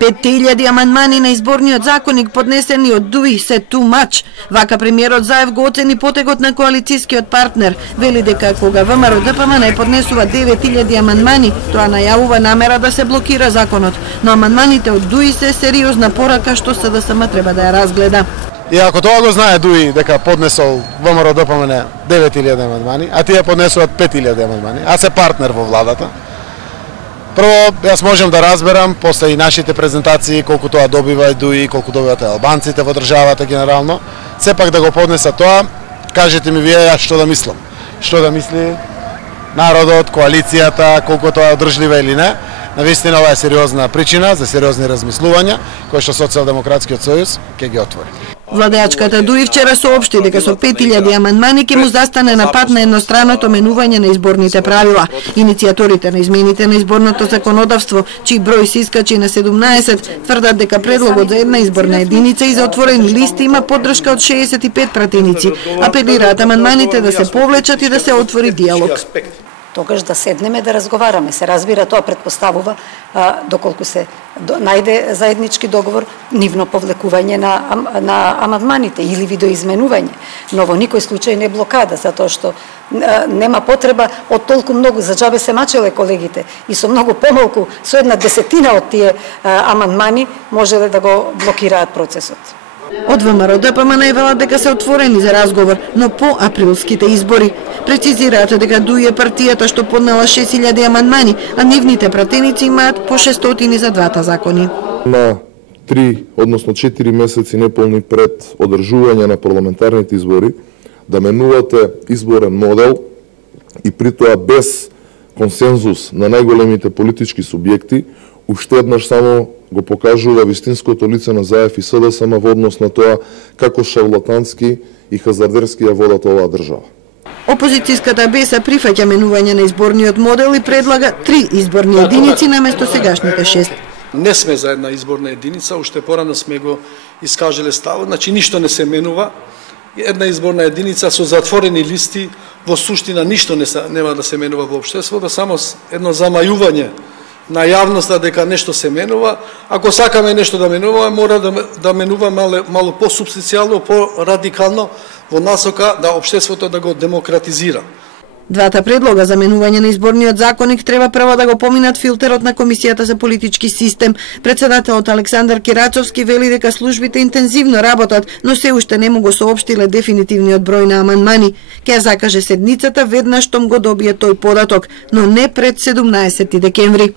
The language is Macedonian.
5.000 амандмани на изборниот законник поднесени од ДУИ се too much. Вака премиерот Заев го оцени потегот на коалицијскиот партнер. Вели дека кога ВМРО ДПМН поднесува 9.000 амандмани, тоа најавува намера да се блокира законот. Но амандманите од ДУИ се сериозна порака што СДСМ треба да ја разгледа. И ако тоа го знае ДУИ дека поднесол ВМРО ДПМН 9.000 амандмани, а тие поднесуваат 5.000 амандмани, а се партнер во владата, прво, јас можам да разберам, после и нашите презентации, колку тоа добива и ДУИ, колку добивате албанците во државата генерално, сепак да го поднеса тоа, кажете ми вие јас што да мислам. Што да мисли народот, коалицијата, колку тоа е одржливо или не. Навистина ова е сериозна причина за сериозни размислувања, кои што Социјалдемократскиот сојуз ќе ги отвори. Владеачката ДУИ вчера соопшти дека со 5.000 амандмани ќе му застане на пат на едностранното менување на изборните правила. Иницијаторите на измените на изборното законодавство, чиј број се искачи на 17, тврдат дека предлогот за една изборна единица и за отворени листи има поддршка од 65 пратеници. Апелираат амандманите да се повлечат и да се отвори диалог. Тогаш да седнеме да разговараме. Се разбира, тоа претпоставува доколку се најде заеднички договор, нивно повлекување на амандманите или видоизменување. Но во никој случај не блокада, затоа што нема потреба од толку многу, за џабе се мачеле колегите и со многу помалку, со една десетина од тие амандмани можеле да го блокираат процесот. Од ВМРО ДПМН велат дека се отворени за разговор, но по априлските избори. Прецизираат дека ДУИ е партијата што поднела 6.000 амандмани, а нивните пратеници имаат по 600 за двата закони. На 3, односно 4 месеци неполни пред одржување на парламентарните избори, да менувате изборен модел и при тоа без консензус на најголемите политички субјекти, уште еднаш само го покажува вистинското лице на Заев и СДСМ во однос на тоа како шарлатански и хазардерски ја водат оваа држава. Опозицијската БЕСА прифаќа менување на изборниот модел и предлага 3 изборни единици наместо сегашните 6. Не сме за една изборна единица, уште порано сме го искажале ставот, значи ништо не се менува. Една изборна единица со затворени листи, во суштина ништо нема да се менува во општеството, само едно замајување на јавноста дека нешто се менува. Ако сакаме нешто да менуваме, мора да менуваме мало по-субстанцијално, по-радикално во насока да општеството да го демократизира. Двата предлога за менување на изборниот законник треба прво да го поминат филтерот на Комисијата за политички систем. Председателот Александар Кирачовски вели дека службите интензивно работат, но се уште не му го соопштиле дефинитивниот број на амандмани. Ќе закаже седницата веднаш штом го добие тој податок, но не пред 17 декември.